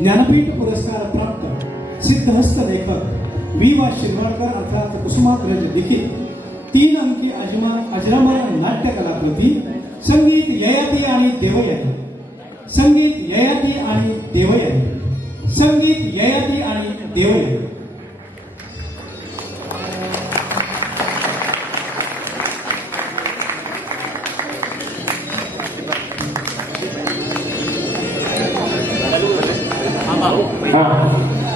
ज्ञानपीठ पुरस्कार प्राप्त सिद्धहस्त लेखक वी.वा. शिरवाडकर अर्थात कुसुमाग्रज लिखित 3 अंकी अजरामर नाट्य कलाकृती संगीत ययाती आणि देवयानी. संगीत ययाती आणि देवयानी. संगीत ययाती आणि देवयानी. Thank you.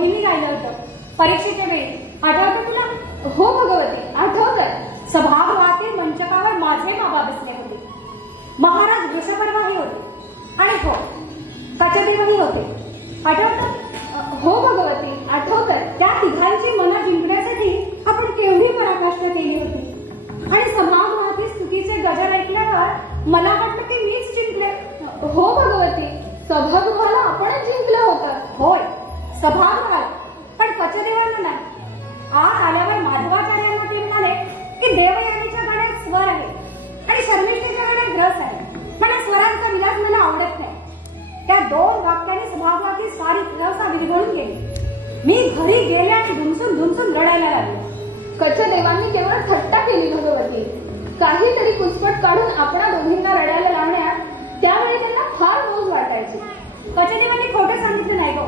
दोघींनी राहिलं होतं परीक्षेच्या वेळी. आठवतं तुला? हो भगवती, आठवतंय. सभागृहातील मंचकावर माझे बाबा बसले होते. महाराज वृषपर्वाही होते आणि हो कचदेवही होते. आठवतं? हो भगवती, आठवतंय. त्या तिघांची मनं जिंकण्यासाठी आपण केवढी पराकाष्ठा केली होती. आणि सभागृहातील स्तुतीचे गजर ऐकल्यावर मला वाटलं की मीच जिंकले. हो भगवती, सभागृहाला आपणच जिंकलं होतं. होय, सभागृहात, पण कचदेवांना नाही. आत आल्यावर माधवाचार्यांना ते म्हणाले की देवयानीच्या गाण्यात स्वर आहे आणि शर्मिष्ठेच्या गाण्यात रस आहे, पण या स्वरांचा विलास मला आवडत नाही. त्या 2 वाक्यांनी सभागृहातील सारी प्रसा विरघळून गेली. मी घरी गेले आणि धुमसून धुमसून रडायला लागले. कचदेवांनी केवळ थट्टा केली भगवती. काहीतरी कुचपट काढून आपणा दोघींना रडायला लावण्यात त्यावेळी त्यांना फार मौज वाटायची. कचदेवांनी खोटं सांगितलं नाही गो.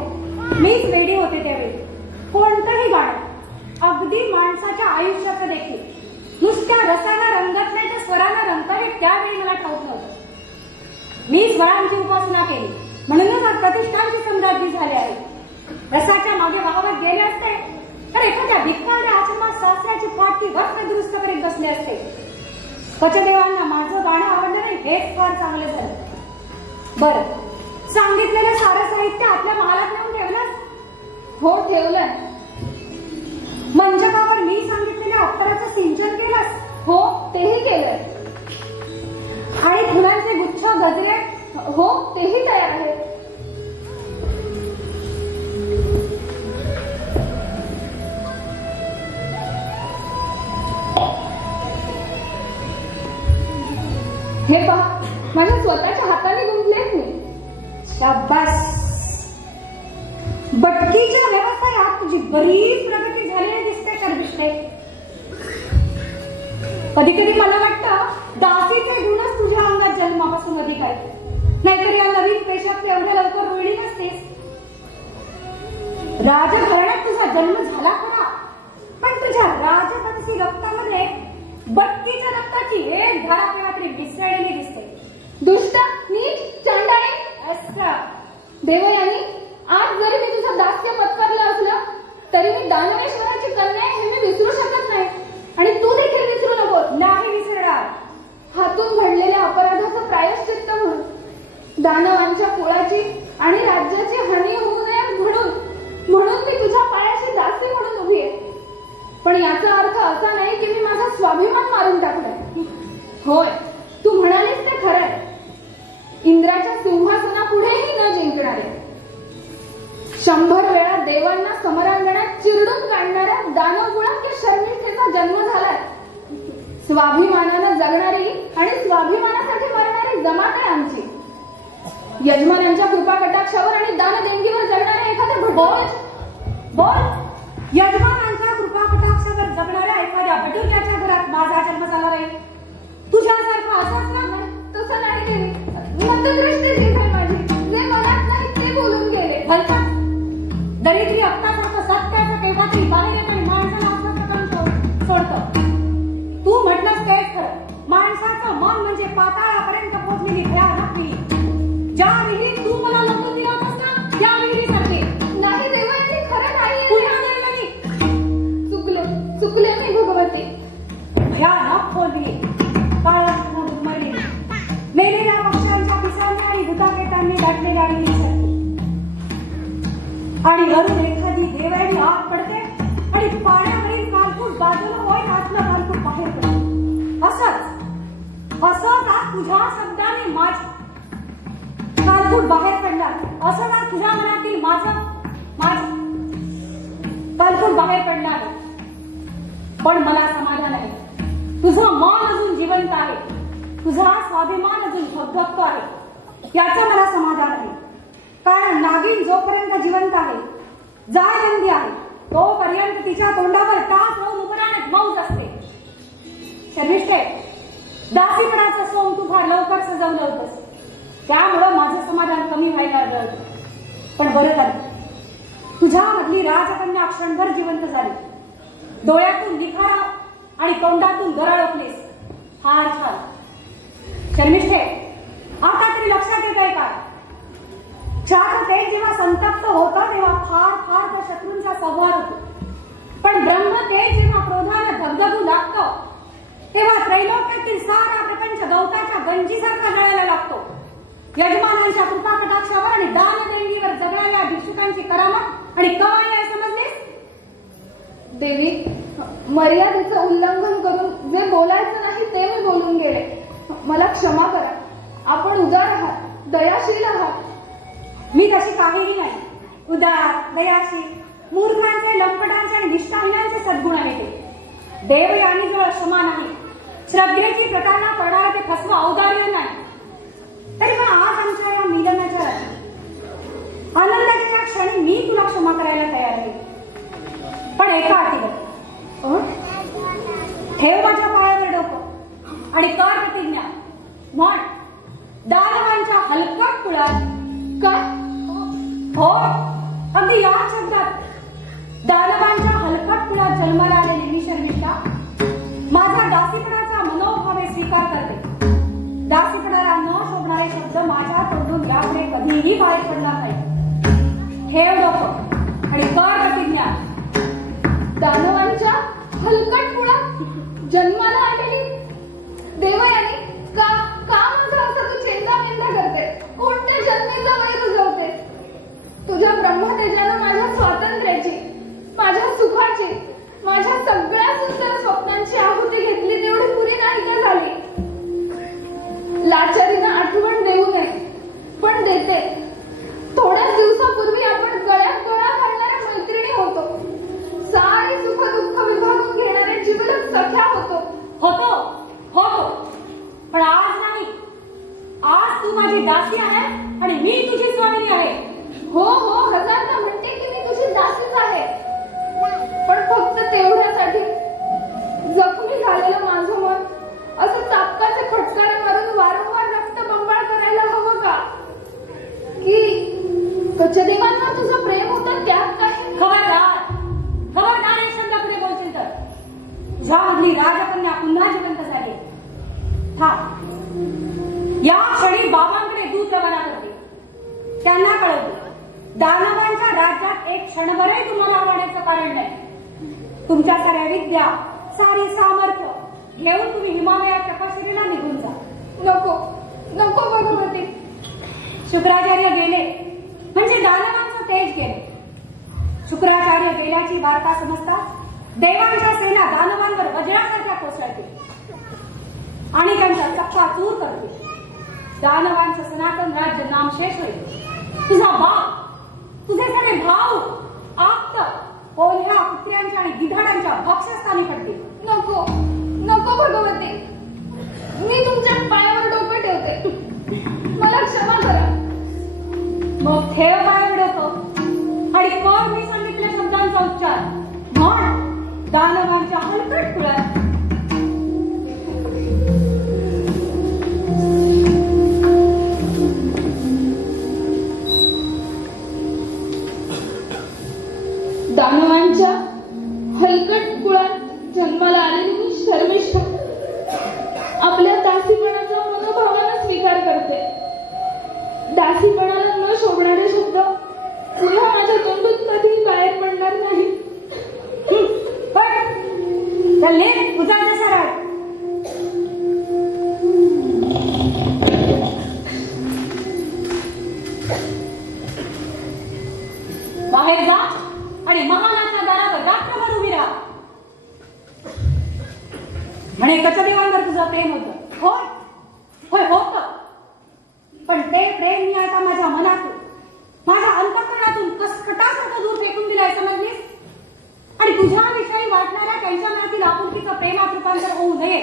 मीच वेडी होते त्यावेळी. कोणतंही गाणं, अगदी माणसाच्या आयुष्याचं देखील, नुसत्या रसाला रंगत नाही तर स्वराला रंगतं हे त्यावेळी मला ठाऊक नव्हतं. मी स्वरांची उपासना केली म्हणूनच आज प्रतिष्ठानची सम्राज्ञी झाली आहे. रसाच्या मागे वाहवत गेले असते तर एखाद्या भिक्काऱ्या आश्रमात सासऱ्याची फाटकी वस्त्र दुरुस्त करीत बसले असते. कचदेवांना माझं गाणं आवडलं नाही हेच फार चांगलं झालं. बरं, सांगितलेलं सारं साहित्य आपल्या महालात नेऊन ठेवलं? हो, ठेवलंय. मंचकावर मी सांगितलेल्या अत्तराचं सिंचन केलंस? हो, तेही केलंय. आणि फुलांचे गुच्छ, गजरे? हो, तेही तयार आहेत. हे पहा, माझ्या स्वतःच्या हाताने गुंतलेत मी. शाबास. बटकीच्या व्यवस्थेत तुझी बरीच प्रगती झालेली दिसते शर्मिष्ठे. कधी कधी मला वाटतं दासीचे गुणच तुझ्या अंगात जन्मापासून अधिक आहेत, नाहीतर या नवीन पेशात एवढ्या लवकर रुळली नसतेस. राजघराण्यात तुझा जन्म झाला खरा, पण तुझ्या राजवंशी रक्तामध्ये बटकीच्या रक्ताची एक धारा मात्र मिसळलेली दिसते. दुष्ट, नीच, चंडाळे. असं देवयानी, आज जरी मी तुझं दास्य पत्करलं असलं तरी मी दानवेश्वराची कन्या हे मी विसरू शकत नाही. आणि तू देखील विसरू नको. नाही विसरणार. हातून घडलेल्या अपराधाचं प्रायश्चित्त म्हणून, दानवांच्या कुळाची आणि राज्याची हानी होऊ नये म्हणून मी तुझ्या पायाशी दासी म्हणून उभी आहे. पण याचा अर्थ असा नाही की मी माझा स्वाभिमान मारून टाकलाय. होय, तू म्हणालीस ते खरंय. इंद्राच्या सिंहासनापुढेही न जिंकणारे, 100 वेळा देवांना समरांगणात चिरडून काढणाऱ्या दानवकुळात शर्मिष्ठेचा जन्म झालाय. स्वाभिमानानं जगणारी आणि स्वाभिमानासाठी मरणारी जमात आहे आमची. यजमानांच्या कृपा कटाक्षावर आणि दानदेणगीवर जगणाऱ्या एखाद्या बोल. यजमानांच्या कृपा कटाक्षावर जगणाऱ्या एखाद्या बटुक्याच्या घरात माझा जन्म झाला रे. तुझ्यासारखं असंच ना? तसं नाही देवी. मतदृष्टी ठीक आहे माझी. जे मनात नाही ते बोलून गेले. हलका दरिद्री अक्कासारखं सत्याचं केव्हा तरी बाहेर येत आणि माणसाला आपलं प्रकरण सोडतं. तू म्हटलंस तेच खरं. माणसाचं मन म्हणजे पाताळापर्यंत पोचलेली भयानक विहीर. ज्या विहिरीत तू मला लपून दिला होतास ना, त्या विहिरीसारखी. नाही देवाची, खरं नाही. पुन्हा नाही. चुकले मी भगवती. भयानक खोल विहीर, काळात मरलेली, मेलेल्या पक्ष्यांच्या पिसांनी आणि दुचाकेटांनी दाटलेल्या विहिरीसारखी. आणि वरून एखादी देवाची आग पडते आणि पाण्यावरील कालफूट बाजूला होय, आतलं कालफूट बाहेर पडते. असंच आज तुझ्या शब्दाने कालफूट बाहेर पडणार. असं ना तुझ्या मनातील माझं कालफूट बाहेर पडणार. पण मला समाधान आहे. तुझं मन अजून जिवंत आहे, तुझा स्वाभिमान अजून धगधगतो आहे, याचं मला समाधान आहे. कारण नागिन जोपर्यंत जिवंत आहे, जायबंदी आहे, तोपर्यंत तिच्या तोंडावर टाच होऊन उभराण्यात मौज असते. शर्मिष्ठे, दासीपणाचं सोंग तू फार लवकर सजवलं होतंस, त्यामुळं माझं समाधान कमी व्हायला लागलं. पण बरं झालं, तुझ्यामधली राजकन्या क्षणभर जिवंत झाली. डोळ्यातून निखारा आणि तोंडातून गराळ ओकलीस. फार छान. शर्मिष्ठे, आता तरी लक्षात येत आहे का? क्षात्र तेज जेव्हा संतप्त होतं तेव्हा फार फार शत्रूंचा संहार होतो. पण ब्रह्मतेज जेव्हा क्रोधानं धगधगू लागतं तेव्हा त्रैलोक्यातील सारा प्रपंच गवताच्या गंजीसारखा जळायला लागतो. यजमानांच्या कृपा कटाक्षावर आणि दानदेवीवर जगणाऱ्या भिक्षुकांची करामत आणि कमाई आहे, समजलीस? देवी, मर्यादेचं उल्लंघन करून जे बोलायचं नाही ते मी बोलून गेले. मला क्षमा करा. आपण उदार आहात, दयाशील आहात. मी तशी काहीही नाही. उदार, दयाशील, मूर्खांचे, लंपटांचे आणि निष्ठाहीनांचे सद्गुण आहे ते. देवयानीजवळ क्षमा नाही, श्रद्धेची प्रतारणा करणारा ते फसवा औदार्य नाही. तरी पण आज आमच्या या मिलनाच्या आनंदाच्या क्षणी मी तुला क्षमा करायला तयार आहे. पण एका अटीवर. ठेव माझ्या पायावर डोकं आणि कर प्रतिज्ञा. म्हण, दानवांच्या हलकट कुळात. काय? हो, अगदी या शब्दात. दानवांच्या हलकट कुळात जन्माला आलेली मी शर्मिष्ठा माझा दासीपणाचा मनोभावे स्वीकार करते. दासीपणाला न शोभणारे शब्द माझ्या तोंडून यापुढे कधीही बाहेर पडणार नाही. ठेव डोकं आणि कर प्रतिज्ञा. दानवांच्या हलकट कुळात जन्माला आलेली देवयानी, का माझं असं तू चेंदामेंदा करते? कोणत्या जन्मीचा वैर उजवते? तुझ्या ब्रह्मतेजानं माझ्या स्वातंत्र्याची, माझ्या सुखाची, माझ्या सगळ्या सुंदर स्वप्नांची आहुती घेतली तेवढी पुरी नाही का झाली? लाचारीनं आठवण देऊ नये, पण देते. थोड्याच दिवसापूर्वी आपण गळ्यात गळा घालणाऱ्या मैत्रिणी होतो. सारी सुख दुःख विभागून घेणारे जीवलग सख्या होतो. पण आज नाही. आज तू माझी दासी आहे आणि मी तुझी स्वामिनी आहे. हो, हजारदा म्हणते की मी तुझी दासीच आहे. पण फक्त तेवढ्यासाठी जखमी झालेलं माझं मन असं चापकाचे फटकारे मारून वारंवार रक्तबंबाळ करायला हवं का? की कचदेवांवर तुझं प्रेम होतं त्यात काही? खबरदार हे शब्दापुढे बोलशील तर ज्यामधली राजकन्या पुन्हा जिवंत झाली. या क्षणी बाबांकडे दूत रवाना करते. त्यांना कळवते, दानवांच्या राज्यात एक क्षणभरही तुम्हाला आवडण्याचं कारण नाही. तुमच्या साऱ्या विद्या, सारी सामर्थ्य घेऊन तुम्ही हिमालयाच्या कशीला निघून जा. नको भगवती. शुक्राचार्य गेले म्हणजे दानवांचं तेज गेले. शुक्राचार्य गेल्याची वार्ता समजता देवांच्या सेना दानवांवर वज्रासारख्या कोसळते आणि त्यांचा चक्काचूर करते. दानवांचं सनातन राज्य नामशेष होईल. तुझा बाप, तुझे सगळे भाऊ, आप्त, कोल्ह्या, कुत्र्यांच्या आणि गिधाडांच्या भक्षस्थानी पडतील. नको भगवती. मी तुमच्या पायावर डोकं ठेवते. मला क्षमा करा. मग ठेव पायावर डोकं आणि कर मी सांगितलेल्या शब्दांचा उच्चार. म्हण, दानवांच्या हलकट कुळात. दानवांच्या हलकट कुळात जन्माला आलेली मी शर्मिष्ठा आपल्या दासीपणाचा मनोभावानं स्वीकार करते. दासीपणाला न शोभणारे शब्द पुन्हा माझ्या तोंडून कधीही बाहेर पडणार नाही. तुझा सरळ बाहेर जा आणि महालाच्या दारावर रात्रभर उभी राहा. म्हणे कचदेवांवर तुझं प्रेम होतं. होय होत. पण ते प्रेम मी आता माझ्या मनातून, माझ्या अंतःकरणातून कसकटासारखं दूर फेकून दिलाय, समजलीस? आणि तुझ्याविषयी वाटणाऱ्या त्यांच्या मनातील आपुलकीचं प्रेमात रूपांतर होऊ नये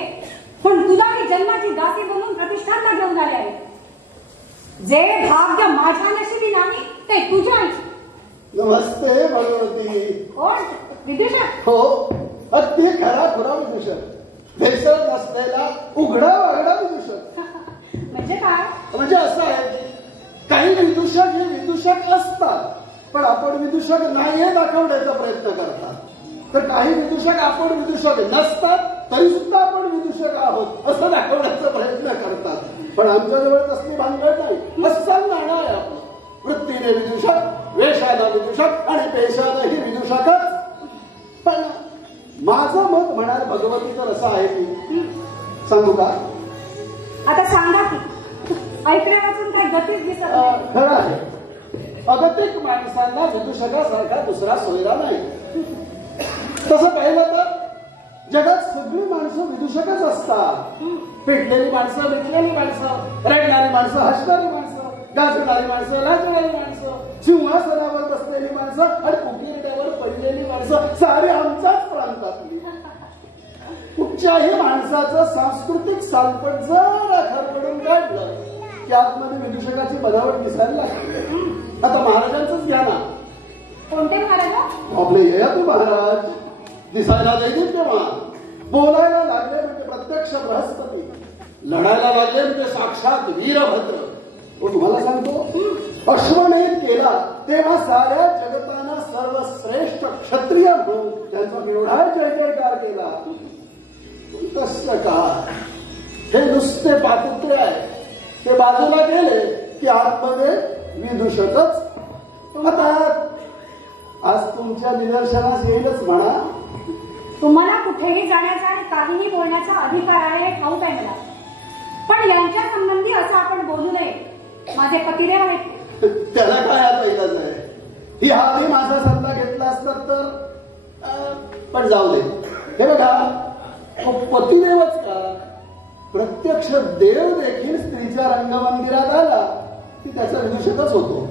पण तुला मी जन्माची दासी बनवून प्रतिष्ठानला घेऊन आले आहे. जे भाग्य माझ्या नशिबी नाही ते तुझ्या. नमस्ते भगवती. कोण? विदूषक? हो, अगदी खरा विदूषक. भेसळ नसलेला उघडा वागडा विदूषक. म्हणजे काय? म्हणजे असं आहे की काही विदूषक हे विदूषक असतात पण आपण विदूषक नाही हे दाखवण्याचा प्रयत्न करतात. तर काही विदूषक आपण विदूषक नसतात तरी सुद्धा आपण विदूषक आहोत असं दाखवण्याचा प्रयत्न करतात. पण आमच्याजवळ तसली भानगड नाही. अस्सल नाणं आहे आपलं. वृत्तीने विदूषक, वेशानं विदूषक आणि पेशानंही भगवती तर असं आहे की सांगू का? आता सांगा की, ऐकण्या वाचून काही गतीच दिसत नाही. खरं आहे, अगतिक माणसांना विदूषकासारखा दुसरा सोयरा नाही. तसं पाहिलं तर जगात सगळी माणसं विदूषकच असतात. पेटलेली माणसं, विकलेली माणसं, रडणारी माणसं, हसणारी माणसं, गाजणारी माणसं, लाजणारी माणसं, सिंहासनावर बसलेली माणसं आणि कुकीरड्यावर पडलेली माणसं, सारी आमच्याच प्रांतातली. कुठच्याही माणसाचं सांस्कृतिक सालपट जर खरपडून काढलं की आतमध्ये विदूषकाची बनावट दिसायला लागते. आता महाराजांचंच घ्या ना. कोणते महाराज? आपले ययाती महाराज. दिसायला दैदिप्यमान, बोलायला लागले म्हणजे प्रत्यक्ष बृहस्पती, लढायला लागले म्हणजे साक्षात वीरभद्र. तुम्हाला सांगतो, अश्वमेध केला तेव्हा साऱ्या जगतानं सर्वश्रेष्ठ क्षत्रिय म्हणून त्यांचा एवढा जय जयकार केला. तसं काय, हे नुसते पापुत्रे आहे. ते बाजूला गेले की आतमध्ये विदूषकच. आता आज तुमच्या निदर्शनास येईलच म्हणा. तुम्हाला कुठेही जाण्याचा आणि काहीही बोलण्याचा अधिकार आहे हे ठाऊक आहे मला, पण यांच्या संबंधी असं आपण बोलू नये. माझे पतिदेव आहेत. त्याला काय आता इलाज आहे? ही हा माझा सल्ला घेतला असतात तर, पण जाऊ दे. हे बघा, पतिदेवच का, प्रत्यक्ष देव देखील स्त्रीच्या रंगमंदिरात आला की त्याचा विदूषकच होतो.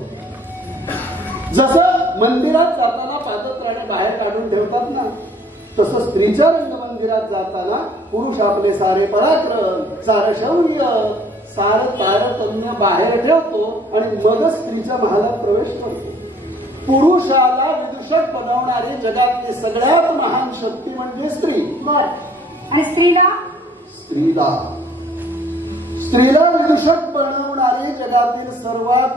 जसं मंदिरात जाताना पादत्राणे बाहेर काढून ठेवतात ना, तसं स्त्रीच्या रंगमंदिरात जाताना पुरुष आपले सारे पराक्रम, सारं शौर्य, सारं तारतम्य बाहेर ठेवतो आणि मग स्त्रीच्या महालात प्रवेश करतो. पुरुषाला विदूषक बनवणारी जगातली सगळ्यात महान शक्ती म्हणजे स्त्री. बर, आणि स्त्रीला स्त्रीला विदूषक बनवणारी जगातील सर्वात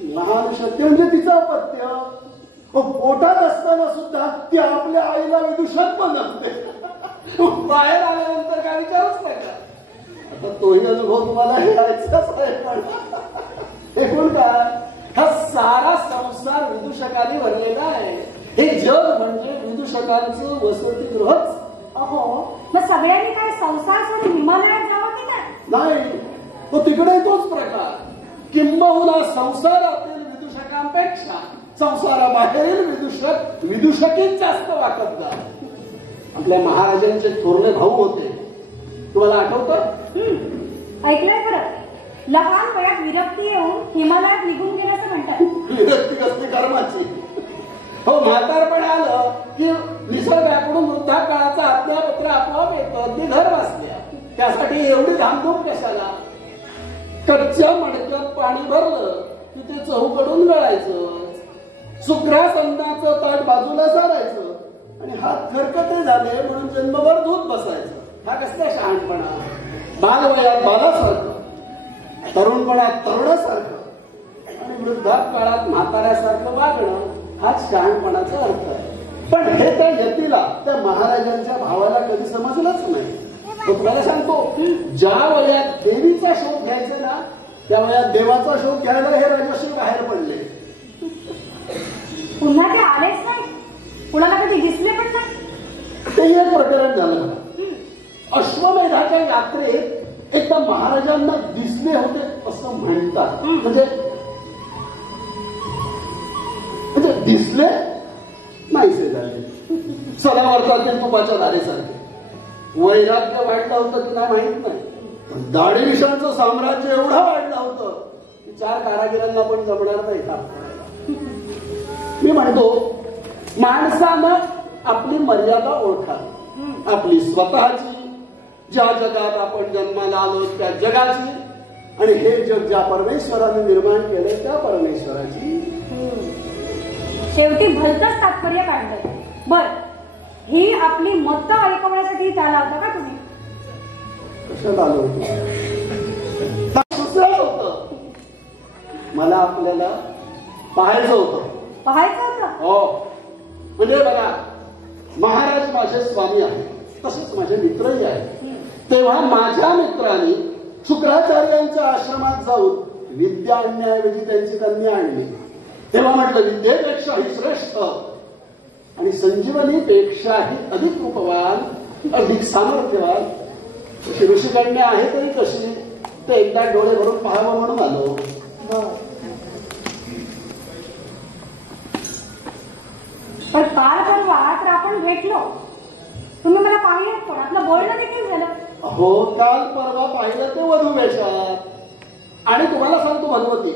लहान शक्ती म्हणजे तिचं अपत्य. पोटात असताना सुद्धा ती आपल्या आईला विदूषक बनवते. बाहेर आल्यानंतर काय विचारूच नाही का? आता तोही अनुभव तुम्हाला घ्यायचाच आहे. पण एकूण काय, हा सारा संसार विदूषकांनी भरलेला आहे. हे जग म्हणजे विदूषकांचं वसतिगृहच. अहो, मग सगळ्यांनी काय संसार सोडून हिमालयात जावं की काय? नाही, तो तिकडे तोच प्रकार. किंबहुना संसारातील विदूषकांपेक्षा संसाराबाहेरील विदूषकीच जास्त वाकबगार. आपल्या महाराजांचे थोरले भाऊ होते, तुम्हाला आठवतं? ऐकलंय बरं. लहान वयात विरक्ती येऊन हिमालयात निघून गेल्याचं म्हणतात. विरक्ती कसली कर्माची. हो, म्हातारपण आलं की निसर्गाकडून वृद्धा काळाचा आज्ञापत्र आपोआप येतं. अगदी घर वाचल्या. त्यासाठी एवढी धामधूम कशाला? कच्च्या मडक्यात पाणी भरलं की ते चहूकडून गळायचं. सुग्रास अन्नाचं ताट बाजूला सारायचं आणि हात खरकटे झाले म्हणून जन्मभर दूध बसायचं. हा कसला शहाणपणा? बालवयात बालासारखं, तरुणपणात तरुणासारखं आणि वृद्धात काळात म्हाताऱ्यासारखं वागणं हाच शहाणपणाचा अर्थ आहे. पण हे त्या यतीला, त्या महाराजांच्या भावाला कधी समजलंच नाही. तुम्हाला सांगतो, ज्या वयात देवीचा शोध घ्यायचा ना, त्या वयात देवाचा शोध घ्यायला हे राजश्री बाहेर पडले. पुन्हा ते आलेच नाही, कुणाला कधी दिसले पण नाही. ते एक प्रकरण झालं. अश्वमेधाच्या यात्रेत एकदा महाराजांना दिसले होते असं म्हणतात. म्हणजे दिसले नाहीसे झाले. सलावरतातील तुपाच्या धारेसारखे. वैराग्य वाढलं होतं की नाही माहित नाही, पण दाढी मिशांचं साम्राज्य एवढं वाढलं होतं की 4 कारागिरांना पण जमणार नाही काम करायला. मी म्हणतो, माणसानं आपली मर्यादा ओळखावी. आपली स्वतःची, ज्या जगात आपण जन्माला आलो त्या जगाची, आणि हे जग ज्या परमेश्वराने निर्माण केले त्या परमेश्वराची. शेवटी भलतंच तात्पर्य काढलंय. बर, ही आपली मतं ऐकवण्यासाठी आला होता का तुम्ही? कशात आलो होतो? दुसरं होतं, मला आपल्याला पाहायचं होतं. पाहायचं होतं? हो. म्हणजे बघा, महाराज माझे स्वामी आहेत, तसेच माझे मित्रही आहेत. तेव्हा माझ्या मित्रांनी शुक्राचार्यांच्या आश्रमात जाऊन विद्या आणण्याऐवजी त्यांची कन्या आणली. तेव्हा म्हटलं, विद्येपेक्षाही श्रेष्ठ आणि संजीवनीपेक्षाही अधिक रूपवान अधिक सामर्थ्यवान ऋषिकन्या आहे तरी कशी ते एकदा डोळे भरून पाहावं म्हणून आलो. पण काल परवा तर आपण भेटलो, तुम्ही मला पाहिलं पण आपलं बोलणं देखील झालं. हो, काल परवा पाहिलं ते वधू वेशात. आणि तुम्हाला सांगतो भगवती,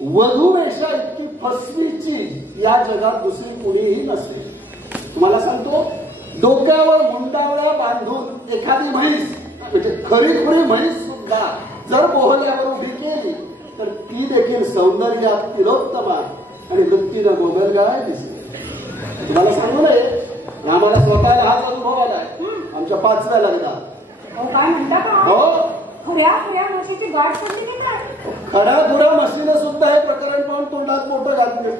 वधू वेशा इतकी फसवीची या जगात दुसरी कुणीही नसते. तुम्हाला सांगतो, डोक्यावर मुंडावळ्या बांधून एखादी म्हैस म्हणजे खरी म्हैस सुद्धा जर बोहल्यावर उभी केली तर ती देखील सौंदर्यात तिलोत्तमा आणि वृत्तीनं गोगलगाय दिसते. तुम्हाला सांगू नये, आम्हाला स्वतःला हाच अनुभव आलाय आमच्या 5व्या लग्नात. काय म्हणता का? हो, खुऱ्या म्हशीची गाठ पडली की काय? खऱ्या म्हशीनं सुद्धा हे प्रकरण पाहून तोंडात मोठं घातलं.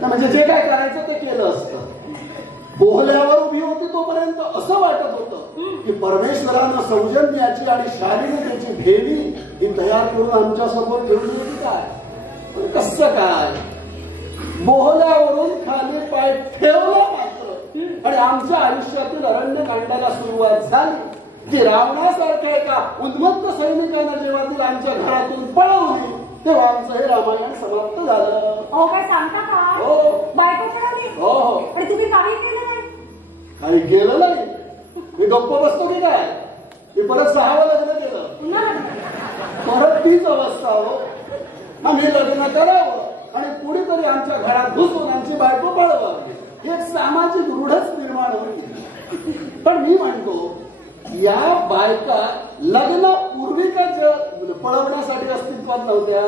म्हणजे जे काय करायचं ते केलं असतं. बोहल्यावर उभी होती तोपर्यंत असं वाटत होतं की परमेश्वरानं सौजन्याची आणि शारीरिकेची भेडी ही तयार करून आमच्या समोर ठेवली होती काय. पण कसं काय, बोहल्यावरून खाली पाय ठेवला मात्र आणि आमच्या आयुष्यातील अरण्यकांडाला सुरुवात झाली. जी रावणासारख्या एका उन्मत्त सैनिकांना जेव्हा ती आमच्या घरातून पळवली तेव्हा आमचं हे रामायण समाप्त झालं. हो, काय सांगता का? हो, बायको पळवली. हो हो. आणि तुम्ही काही केलं नाही? काही केलं नाही. मी गप्प बसतो की काय? मी परत 6वं लग्न केलं. परत तीच अवस्था. हो, आम्ही लग्न करावं आणि कुणीतरी आमच्या घरात घुसून आमची बायको पळवावी, एक सामाजिक रूढच निर्माण होती. पण मी म्हणतो, या बायका लग्नापूर्वी का पळवण्यासाठी अस्तित्वात नव्हत्या?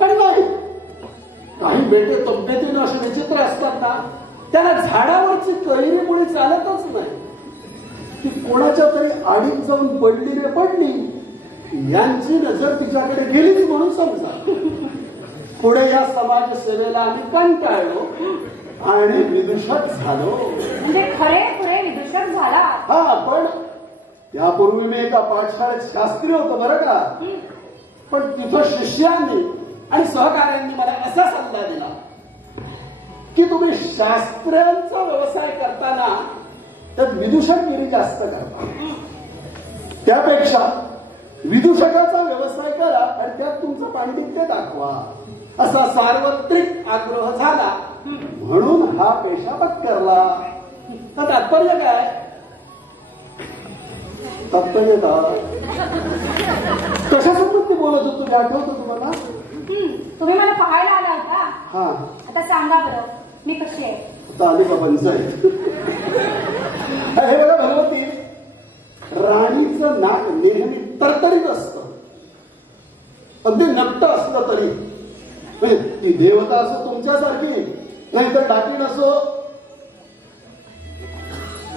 पण नाही. काही बेटे तब्येतीनं असे विचित्र असतात ना, त्याला झाडावरची कैरी मुळे चालतच नाही. ती कोणाच्या तरी आडीत जाऊन पडली रे पडली, यांची नजर तिच्याकडे गेलीच म्हणून समजा. पुढे या समाज सेवेला आम्ही कंटाळलो आणि विदूषक झालो. म्हणजे खरे विदूषक झाला. हा, पण यापूर्वी मी एका पाठशाळेत शास्त्री होतो बरं का. पण तिथं शिष्यांनी आणि सहकार्यांनी मला असा सल्ला दिला की तुम्ही शास्त्र्यांचा व्यवसाय करताना तर विदूषकगिरी जास्त करता, त्यापेक्षा विदूषकाचा व्यवसाय करा आणि त्यात तुमचं पांडित्य दाखवा, असा सार्वत्रिक आग्रह झाला. म्हणून हा पेशा पत्करला. तर तात्पर्य काय? तात्पर्य कशासंबंधी बोलत होतो तुझ्या आठवतं तुम्हाला? तुम्ही मला पाहायला आला होता. हा, आता सांगा बरं मी कशी आहे? आता आली का पंचायत? हे बघा भगवती, राणीचं नाक नेहमी तरतरीत असतं, अगदी नक्ट असलं तरी. ती देवता असो तुमच्यासारखी, नाहीतर डाकीण असो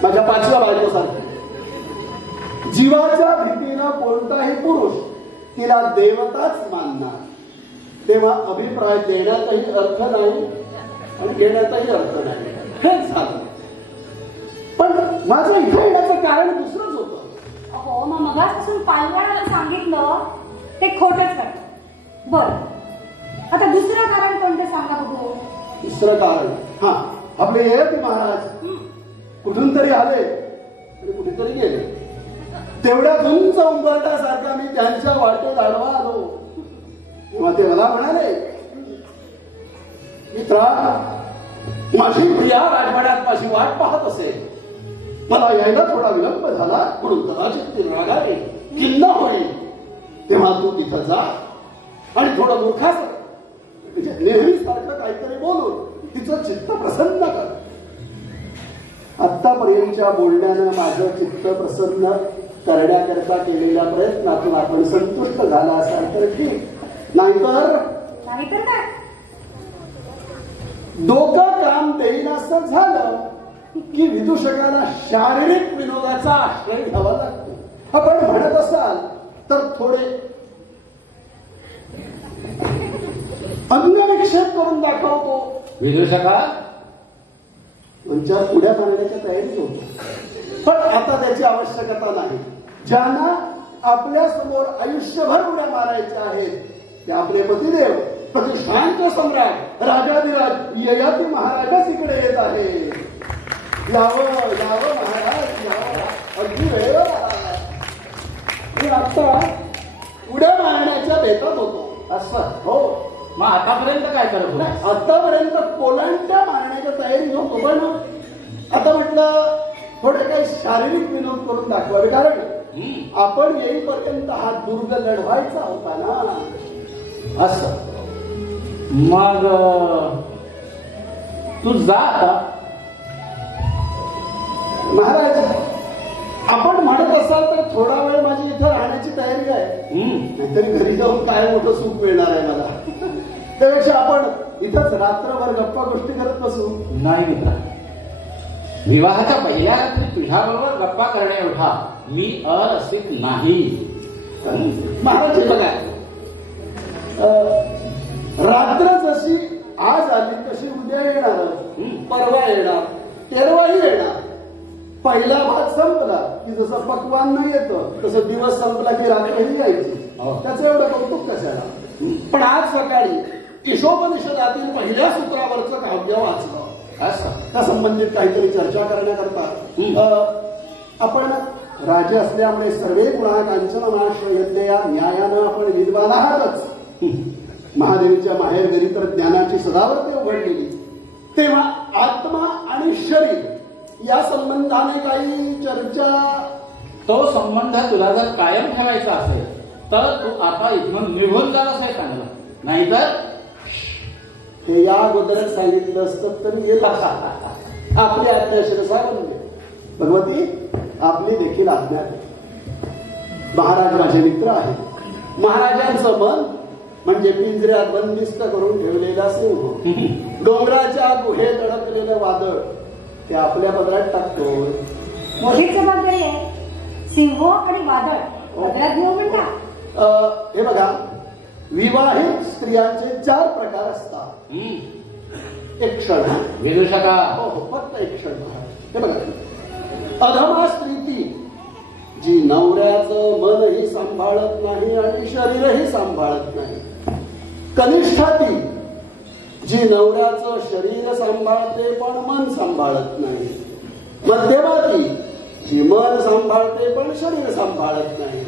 माझ्या 5व्या बायकोसारखी. जीवाच्या भीतीनं कोणताही पुरुष तिला देवताच मानणार. तेव्हा अभिप्राय देण्यातही अर्थ नाही आणि घेण्यातही अर्थ नाही. हेच झालं. पण माझं इथे येण्याचं कारण दुसरंच होतं. हो, मग मगापासून 5 वेळा सांगितलं ते खोटच करत. बरं, आता दुसरं कारण कोणतं सांगा बघू. दुसरं कारण, हा, आपले ययाती महाराज कुठून तरी आले आणि कुठेतरी गेले. तेवढ्याच उंच उंबरट्यासारखा मी त्यांच्या वाटेत आडवा आलो तेव्हा ते मला म्हणाले, मित्रा, माझी प्रिया राजवाड्यात माझी वाट पाहत असेल. मला यायला थोडा विलंब झाला म्हणून कदाचित ती रागाने खिन्न होईल. तेव्हा तू तिथं जा आणि थोडं मूर्खासारखं नेहमीसारखं काहीतरी बोलून तिचं चित्त प्रसन्न कर. आतापर्यंतच्या बोलण्यानं माझं चित्त प्रसन्न करण्याकरता केलेल्या प्रयत्नातून आपण संतुष्ट झाला असाल तर ठीक, नाहीतर काय? डोकं काम देईन असं झालं की विदूषकाला शारीरिक विनोदाचा आश्रय घ्यावा लागतो. आपण म्हणत असाल तर थोडे अन्नविक्षेप करून दाखवतो. विदूषका तुमच्या पुढ्या मारण्याच्या तयारीत होतो, पण आता त्याची आवश्यकता नाही. ज्यांना आपल्या समोर आयुष्यभर उड्या मारायच्या आहेत ते आपले पतिदेव, प्रतिष्ठानचे सम्राट, राजाधिराज ययाती महाराजच इकडे येत आहे. यावं यावं महाराज यावं. अगदी वेळेवर आला. मी आता उड्या मारण्याच्या बेतात होतो. असं हो. मग आतापर्यंत काय करत होता? आतापर्यंत पोलांट्या मारण्याच्या तयारी होतो. पण आता म्हटलं थोडे काही शारीरिक विनोद करून दाखवावे, कारण आपण येईपर्यंत हा दुर्ग लढवायचा होता ना. असं मग तू जा आता. महाराज, आपण म्हणत असाल तर थोडा वेळ माझी इथं राहण्याची तयारी आहे. नाहीतरी घरी जाऊन काय मोठं सुख मिळणार आहे मला. त्यापेक्षा आपण इथंच रात्रभर गप्पा गोष्टी करत बसू. नाही मित्रा, विवाहाच्या पहिल्या रात्री तुझ्याबरोबर गप्पा करणे एवढा मी अरसिक नाही. महाराज हे बघा, रात्र जशी आज आली तशी उद्या येणार, परवा येणार, तेरवाही येणार. पहिला भाग संपला की जसं पक्वान न येतं तसं दिवस संपला की रात्रही यायची. त्याचं एवढं कौतुक कशाला. पण आज सकाळी ईशोपनिषदातील पहिल्या सूत्रावरचं काव्य वाचलं. त्या संबंधित काहीतरी चर्चा करण्याकरता आपण राजे असल्यामुळे सर्वे गुणा कांचन या न्यायानं आपण विद्वान आहातच. महादेवीच्या माहेरघरी तर ज्ञानाची सदावर्ती उघडलेली. तेव्हा आत्मा आणि शरीर या संबंधाने काही चर्चा. तो संबंध तुला जर कायम ठेवायचा असेल तर तू आता इथून निघून जाणंच आहे चांगलं. नाहीतर हे या अगोदरच सांगितलं असतं तरी गेला. आपली आज्ञा शिरसावंदे. भगवती, आपली देखील आज्ञा. महाराज माझे मित्र आहेत. महाराजांचं मन म्हणजे पिंजऱ्यात बंदिस्त करून ठेवलेला सिंह, डोंगराच्या गुहेत अडकलेलं वादळ ते आपल्या पदरात टाकतो. मोठी जबाबदारी आहे. सिंह आणि वादळ पदरात घेऊ म्हणता. हे बघा, विवाहित स्त्रियांचे 4 प्रकार असतात. एक क्षण विदूषका. हो, फक्त एक क्षण. हे बघा, अधमा स्त्री ती जी नवऱ्याचं मनही सांभाळत नाही आणि शरीरही सांभाळत नाही. कनिष्ठा ती जी नवऱ्याचं शरीर सांभाळते पण मन सांभाळत नाही. मध्यमा ती जी मन सांभाळते पण शरीर सांभाळत नाही.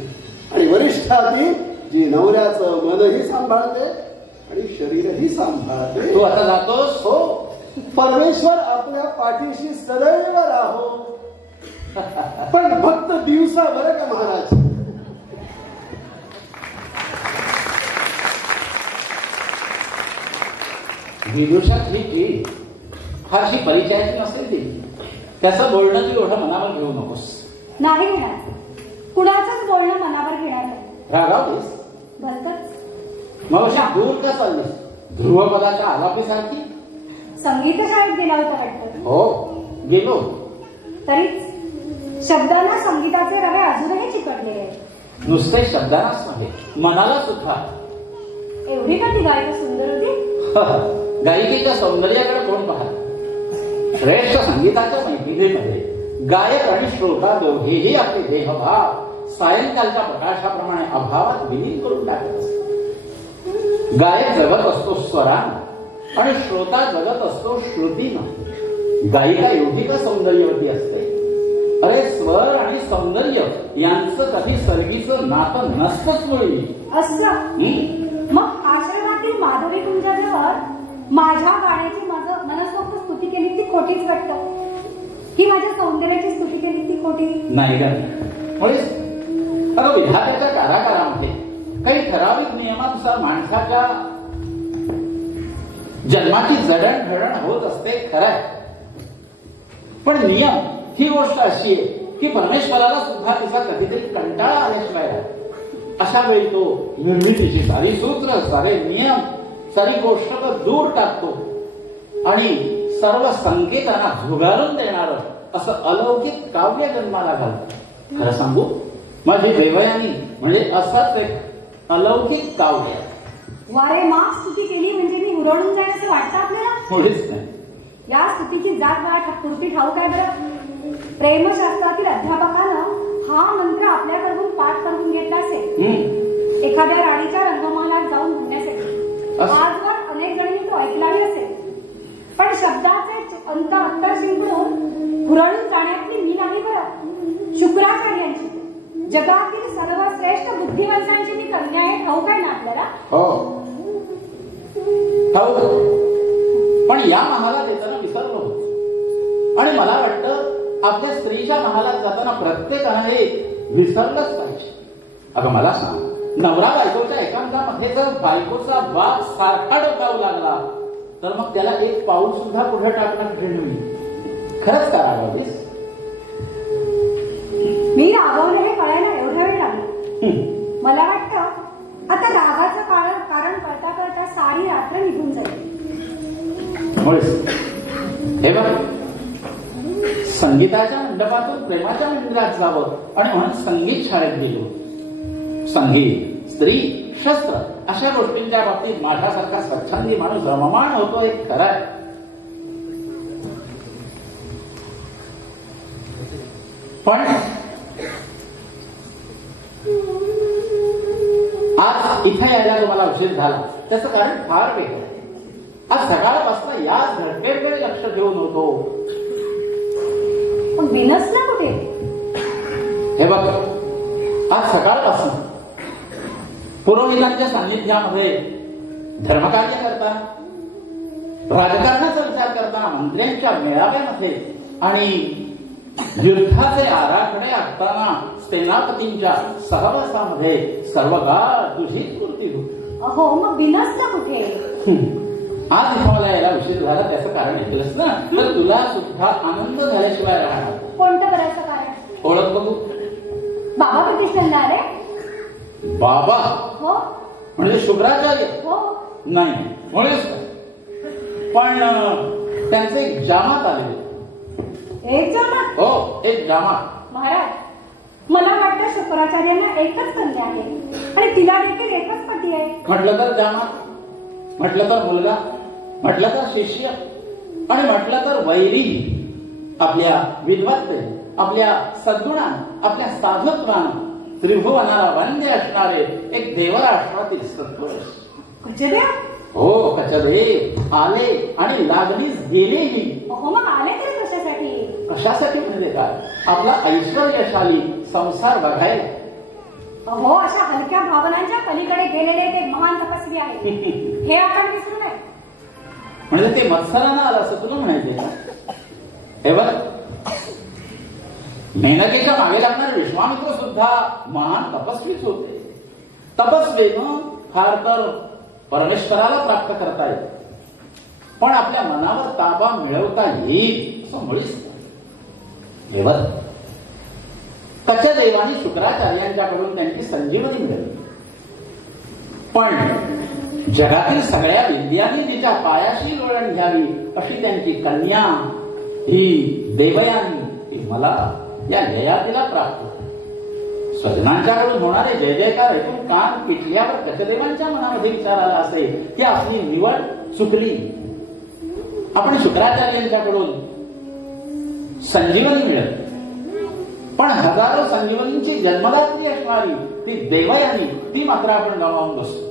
आणि वरिष्ठा ती जी नवऱ्याचं मनही सांभाळते आणि शरीरही सांभाळते. तू आता जातोस? हो. परमेश्वर आपल्या पाठीशी सदैव राहो. पण फक्त दिवसा बरं का महाराज. विदूषक ही जी फारशी परिचयाची नसेल ती. त्याचं बोलणं तू एवढं मनावर घेऊ नकोस. नाही घेणार. कुणाचंच बोलणं मनावर घेणार नाही. रागावलीस? भलतच. मग अशा दूर का चाललीस? ध्रुवपदाच्या आलापीसारखी. संगीत शाळेत गेला होता वाटतं. हो, गेलो. तरीच शब्दांना संगीताचे रवे अजूनही चिकटलेले आहेत. नुसते शब्दांनाच नव्हे, मनाला सुद्धा. एवढी का ती गायक सुंदर होती? गायिकेच्या सौंदर्याकडे कोण पाहत? श्रेष्ठ संगीताच्या मैफिलीमध्ये गायक आणि श्रोता दोघेही आपले देहभाव सायंकालच्या प्रकाशाप्रमाणे अभावात विलीन करून टाकत असतात. गायक जगत असतो स्वरानं आणि श्रोता जगत असतो श्रुतीनं. गायिका एवढी का सौंदर्यवती असते? अरे, स्वर आणि सौंदर्य यांचं कधी सर्गीचं नातं नसतंच मुळी. असं मग आश्रमातील माधवी कुंजाजवळ माझ्या गाण्याची मनसोक्त स्तुती केली ती खोटीच वाटतं की माझ्या सौंदर्याची स्तुती केली ती खोटी नाही का? मुळे अगं, विधात्याच्या काराकारामध्ये काही ठराविक नियमानुसार माणसाच्या जन्माची जडणघडण होत असते, खरंय. पण नियम ही गोष्ट अशी आहे की परमेश्वराला सुद्धा तिचा कधीतरी कंटाळा आल्याशिवाय अशा वेळी तो निर्मितीची सारी सूत्र, सारे नियम, सारी गोष्ट दूर टाकतो आणि सर्व संकेतांना झुगारून देणारं असं अलौकिक काव्य जन्माला घालतं. खरं सांगू, माझी देवयानी म्हणजे असंच एक अलौकिक काव्य. वारे माग स्तुती केली म्हणजे मी हुरळून जाण्याचं वाटतं आपल्याला? मुळीच नाही. या स्तुतीची जात ठाकूरपी ठाऊक आहे बरं. प्रेमशास्त्रातील अध्यापकानं हा मंत्र आपल्याकडून पाठ करून घेतला असेल एखाद्या राणीच्या रंगमहालात जाऊन म्हणण्यासाठी. आजवर अनेक जणांनी तो ऐकलाही असेल. पण शब्दाचे अंतर शिंपडून हुरळून जाण्यातली मी नाही बरं. शुक्र जगातील सर्वश्रेष्ठ बुद्धिवंतांची ती कन्या आहे, ठाऊक आहे ना आपल्याला? हो ठाऊक, पण या महालात येताना विसरलो. आणि मला वाटतं आपल्या स्त्रीच्या महालात जाताना प्रत्येकाने हे विसरलंच पाहिजे. अगं मला सांग, नवरा बायकोच्या एकांतामध्ये जर बायकोचा बाप सारखा डोकावू लागला तर मग त्याला एक पाऊल सुद्धा पुढे टाकणं कठीण होईल. खरंच का रागावलीस? मी रागावले हे कळायला एवढा वेळ लागला. मला वाटतं आता रागाचं कारण कळता कळता सारी रात्र निघून जाईल. हे बघ, संगीताच्या मंडपातून प्रेमाच्या मंदिरात जावं आणि म्हणून संगीत शाळेत गेलो. संगीत, स्त्री, शस्त्र अशा गोष्टींच्या बाबतीत माझ्यासारखा स्वच्छंदी माणूस रममाण होतो हे खरं आहे. पण आज इथे यायला तुम्हाला उशीर झाला त्याचं कारण फार वेगळं आहे. आज सकाळपासून याच घटनेकडे लक्ष ठेवून होतो. पण विनसला कुठे? हे बघ, आज सकाळपासून पुरोहितांच्या सान्निध्यामध्ये धर्मकार्य करता, राजकारणाचा विचार करता, मंत्र्यांच्या मेळाव्यामध्ये आणि युद्धाचे आराखडे आखताना सेनापतींच्या सहवासामध्ये सर्वकाळ तुझी स्फूर्ती होती. अहो, मग विनसला कुठे? आज मला यायला उशीर झाला त्याचं कारण ऐकलंस ना, तर तुला सुद्धा आनंद झाल्याशिवाय राहणार. कोणतं करायचं कारण? ओळख बघू. बाबा प्रतिष्ठानला आले? बाबा? हो. म्हणजे शुक्राचार्य? हो. नाही, मुळेच पण त्यांचे एक जामात आले. एक जामात? हो, एक जामात. महाराज, मला वाटतं शुक्राचार्यांना एकच कन्या आहे आणि तिला देखील एकच पती आहे. म्हटलं तर जामात, म्हटलं तर मुलगा, म्हटलं तर शिष्य आणि म्हटलं तर वैरी. आपल्या विद्वत्तेने, आपल्या सद्गुणानं, आपल्या साधुत्वानं त्रिभुवनाला वंद्य असणारे एक देवराष्ट्रातील सत्पुरुष. कचदेव? हो, कचदेव आले आणि लागलीच गेलेही. अहो, मग आले तरी कशासाठी? कशासाठी म्हणजे काय? आपला ऐश्वर्यशाली संसार बघायला. अहो, अशा हलक्या भावनांच्या पलीकडे गेलेले ते महान तपस्वी आहे हे आपण विसरू नये. म्हणजे ते मत्सरानं आलं असं तुला म्हणायचे? हे बघ, मेनकेच्या मागे लागणारे विश्वामित्र सुद्धा महान तपस्वीच होते. तपस्वीनं फार तर परमेश्वराला प्राप्त करता येईल, पण आपल्या मनावर ताबा मिळवता येईल असं मुळीच. हे बघ, कचदेवानी शुक्राचार्यांच्याकडून त्यांची संजीवनी मिळवली, पण जगातील सगळ्या विद्यांनी तिच्या पायाशी लोळण घ्यावी अशी त्यांची कन्या ही देवयानी ही मला या ययातीला प्राप्त. स्वजनांच्याकडून होणारे जय जयकार ऐकून कान पिटल्यावर कचदेवांच्या मनामध्ये विचार आला असेल की आपली निवड चुकली. आपण शुक्राचार्यांच्याकडून संजीवनी मिळत, पण हजारो संजीवनींची जन्मदात्री असणारी ती देवयानी ती मात्र आपण गमावून बसतो.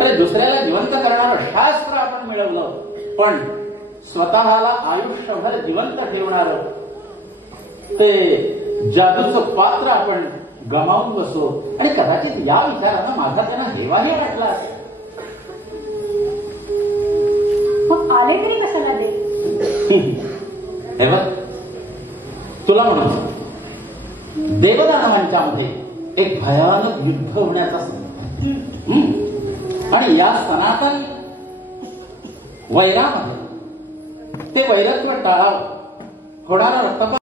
अरे, दुसऱ्याला जिवंत करणारं शास्त्र आपण मिळवलं, पण स्वतःला आयुष्यभर जिवंत ठेवणारं ते जादूचं पात्र आपण गमावून बसलो. आणि कदाचित या विचारानं माझा त्यांना हेवाही वाटला असेल. मग आले तरी कशाला दे? हे बघ, तुला म्हणून देवदानवांच्या मध्ये एक भयानक युद्ध होण्याचा संभव आहे. आणि या सनातन वैरामध्ये ते वैरत्व टाळावं, होणारा रक्तपात.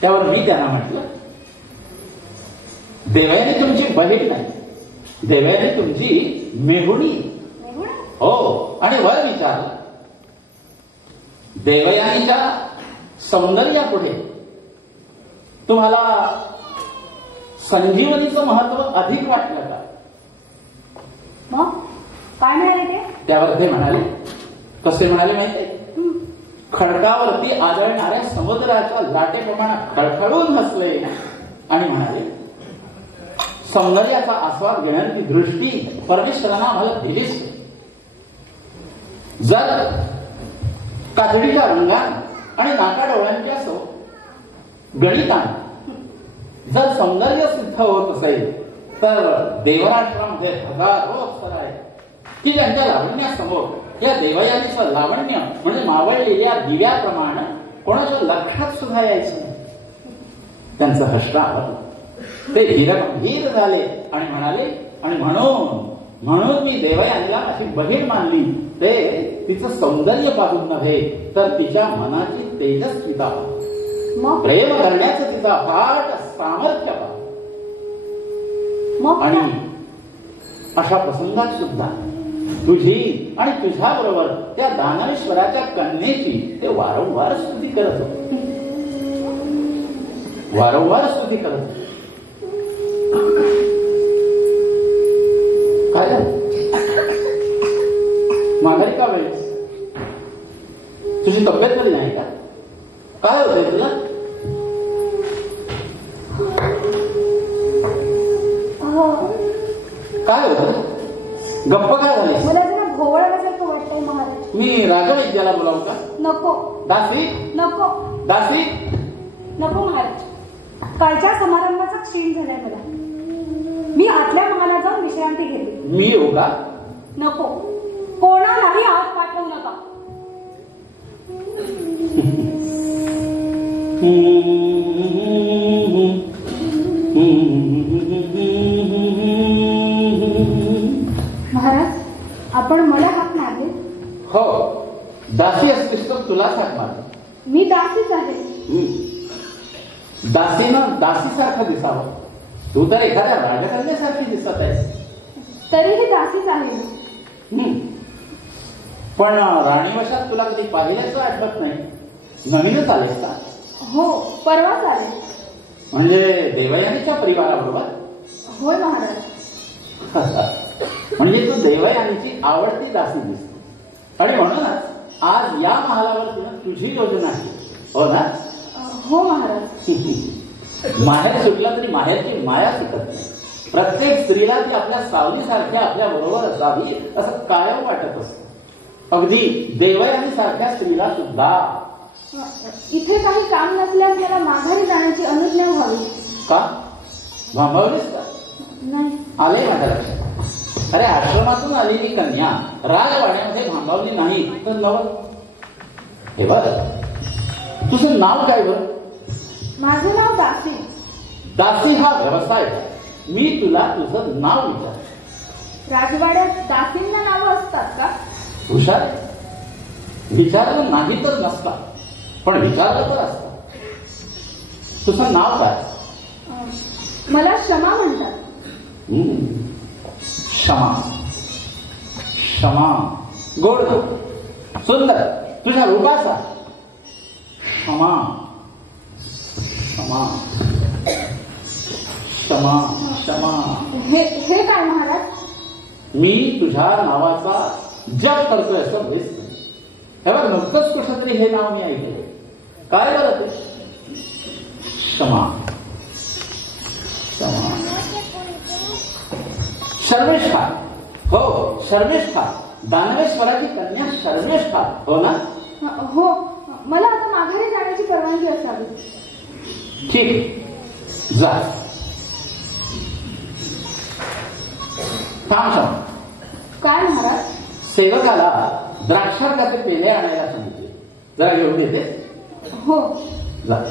त्यावर मी त्यांना म्हटलं, देवयानी तुमची बहीण नाही, देवयानी तुमची मेहुणी. हो, आणि वर विचारलं, देवयानीच्या सौंदर्यापुढे तुम्हाला संजीवनीचं महत्व अधिक वाटलं का? मग काय म्हणाले ते? त्यावर ते म्हणाले, कसे म्हणाले माहितीये? खडकावरती आदळणाऱ्या समुद्राच्या लाटेप्रमाणे खळखळून हसले आणि म्हणाले, सौंदर्याचा आस्वाद घेण्याची दृष्टी परमेश्वरानं आम्हाला दिलीच. जर कातडीच्या रंगात आणि नाकाडोळ्यांच्या गणिताने जर सौंदर्य सिद्ध होत असेल तर देवराष्ट्रामध्ये हजारो अप्सरा आहेत की ज्यांच्या लावण्यासमोर या देवयानीचं लावण्य म्हणजे मावळलेल्या दिव्याप्रमाणे कोणाच्या लक्षात सुद्धा यायचं नाही. त्यांचं हसणं आवडलं. ते हिरगंभीर झाले आणि म्हणाले, आणि म्हणून मी देवयानीला अशी बहीण मानली ते तिचं सौंदर्य पाहून नव्हे तर तिच्या मनाची तेजस्विता, प्रेम करण्याचं तिचा फाट सामर्थ्य पाहून. आणि अशा प्रसंगात सुद्धा तुझी आणि तुझ्या बरोबर त्या दानवेश्वराच्या कन्येची ते वारंवार स्तुती करत होते. वारंवार स्तुती करत होते. काय माघारी का वेळेस तुझी तब्येत बरी नाही का? काय होतंय तुला? काय होतं? गप्प काय झाले? मला जरा भोवळासारखं वाटतंय महाराज. मी राजवैद्याला बोलावू का? नको. दासी नको. दासी नको महाराज. कालच्या समारंभाचा क्षीण झालाय मला. मी आतल्या महालात जाऊन विश्रांती घेते. मी येऊ का? नको. कोणालाही आत पाठवू नका. महाराज, आपण मला हाक मारले? हो, दासी असतीस तर तुलाच हाक मारली. मी दासीच आहे. दासीनं दासीसारखं दिसावं. तू तर एखाद्या राजकन्यासारखी दिसत आहेस. तरीही दासीच आहे. पण राणीवशात तुला कधी पाहिल्याचं आठवत नाही. नवीनच आलेस का? हो, परवाच आले. म्हणजे देवयानीच्या परिवाराबरोबर? होय महाराज. म्हणजे तू देवयानीची आवडती दासी दिसते आणि म्हणूनच आज या महालावर तुझी योजना आहे, हो ना? हो महाराज. माहेर सुटलं तरी माहेरची माया सुटत नाही. प्रत्येक स्त्रीला ती आपल्या सावलीसारख्या आपल्या बरोबर असावी असं कायम वाटत असतं. अगदी देवयानी सारख्या स्त्रीला सुद्धा. इथे काही काम नसल्यास मला माघारी जाण्याची अनुज्ञा व्हावी. का? भांबवलीस का? नाही. आले माझ्या लक्षात. अरे, आश्रमातून आलेली कन्या राजवाड्यामध्ये भांबवली नाही तर नवल. हे बरं, तुझं नाव काय बरं? माझं नाव दासी. दासी हा व्यवसाय. मी तुला तुझं नाव विचार. राजवाड्यात दासींना नावं असतात का? हुशार. विचारलं नाही तर नसतात, पण विचारलं तर असतात. तुझं नाव काय? मला क्षमा म्हणतात. क्षमा. क्षमा. गोड सुंदर तुझ्या रूपाचा. क्षमा. क्षमा. क्षमा. क्षमा. हे काय महाराज? मी तुझ्या नावाचा जप करतोय असं बेस नाही. हे बघ, नुकतंच कुठं तरी हे नाव मी ऐकले. काय बरं ते? क्षमा. क्षमा. शर्मिष्ठा. हो, शर्मिष्ठा. दानवेश्वराची कन्या शर्मिष्ठा, हो ना? हो. मला आता माघारी जाण्याची परवानगी असावी. ठीक, जा. थांब. काय महाराज? सेवकाला द्राक्षार्काचे पेढे आणायला सांगितले. जरा घेऊन येते. हो. जा.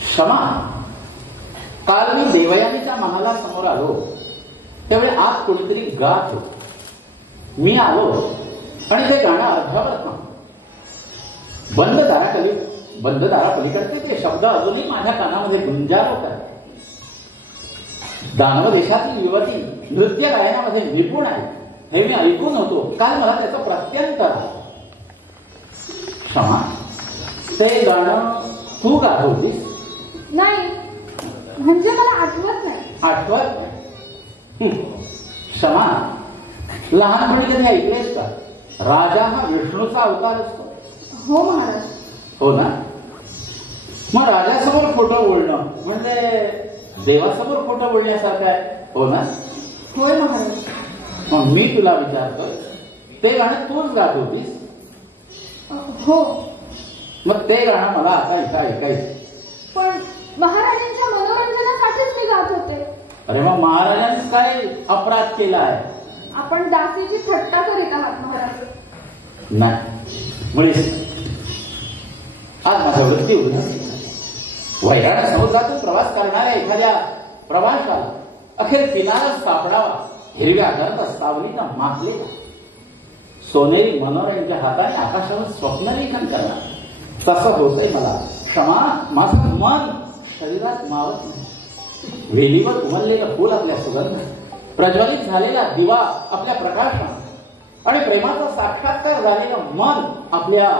क्षमा. काल मी देवयानीच्या महाला समोर आलो त्यावेळी आत कोणीतरी गात होत. मी आलो आणि ते गाणं अर्ध्यावर नव्हतं. बंद दारापलीकडचे ते शब्द अजूनही माझ्या कानामध्ये गुंजारत आहेत. दानव देशातील युवती नृत्य गायनामध्ये निपुण आहे हे मी ऐकून होतो. काल मला त्याचं प्रत्यांतर आलं. क्षमा, ते गाणं तू गात होतीस? नाही, म्हणजे मला आठवत नाही. आठवत नाही? क्षमा, लहानपणी कधी ऐकलेस का राजा हा विष्णूचा अवतार असतो? हो महाराज. हो ना. मग राजासमोर खोटं बोलणं म्हणजे देवासमोर खोटं बोलण्यासारखं आहे. हो ना. होय महाराज. मग मी तुला विचारतो, ते गाणं तूच गात होतीस? हो. मग ते गाणं मला आता इथं ऐकायचं. पण महाराजांच्या मनोरंजनासाठीच मी गात होते. अरे मग महाराजांनीच काय अपराध केला आहे? आपण दासीची थट्टा करीत आहात महाराज. नाही मुळीच. आज माझ्या वृत्ती उदासी. वैराण समुद्रातून प्रवास करणाऱ्या एखाद्या प्रवाशाला अखेर किनारा सापडावा हिरव्या गंध सावलीनं माखलेला सोनेरी मनोऱ्यांच्या हाताने आकाशावर स्वप्नलेखन करणार तसं होतंय मला. क्षमा, माझं मन शरीरात मावत नाही. वेलीवर उमललेलं फुल आपल्या सुगंध, प्रज्वलित झालेला दिवा आपल्या प्रकाशात आणि प्रेमाचा साक्षात्कार झालेलं मन आपल्या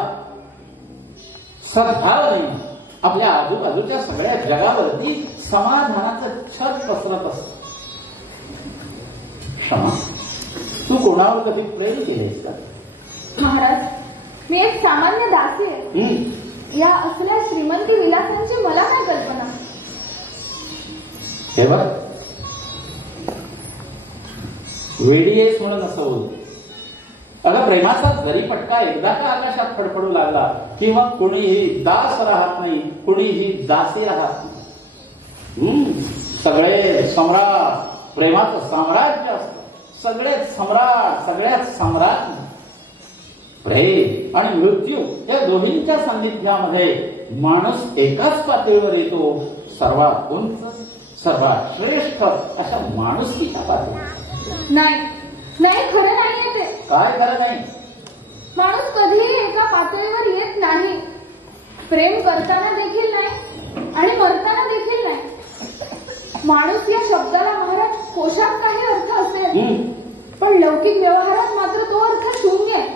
सद्भावनेने आपल्या आजूबाजूच्या सगळ्या जगावरती समाधानाचं छत पसरत असत. क्षमा, तू कोणावर कधी प्रेम केलेस का? महाराज, मी एक सामान्य दासी आहे. या असल्या श्रीमंती विलासांची मला काय कल्पना. हे बघ, वेडी आहेस म्हणून असं बोल. अगं प्रेमाचा जरी पटका एकदा का आकाशात फडफडू लागला की मग कोणीही दास राहत नाही, कोणीही दासी राहत नाही. सगळे सम्राट प्रेमाचं साम्राज्य असतं. सगळेच सम्राट सगळ्यात सम्राट. प्रेम आणि मृत्यू या दोन्हींच्या सान्निध्यामध्ये माणूस एकाच पातळीवर येतो. सर्वात उंच, सर्वात श्रेष्ठ अशा माणुसकीच्या पातळीवर. नाही नाही, खरं नाहीये ते. काय खरं नाही? माणूस कधीही एका पातळीवर येत नाही. प्रेम करताना देखील नाही आणि मरताना देखील नाही. माणूस या शब्दाला महाराज कोशात काही अर्थ असेल, पण लौकिक व्यवहारात मात्र तो अर्थ शून्य आहे.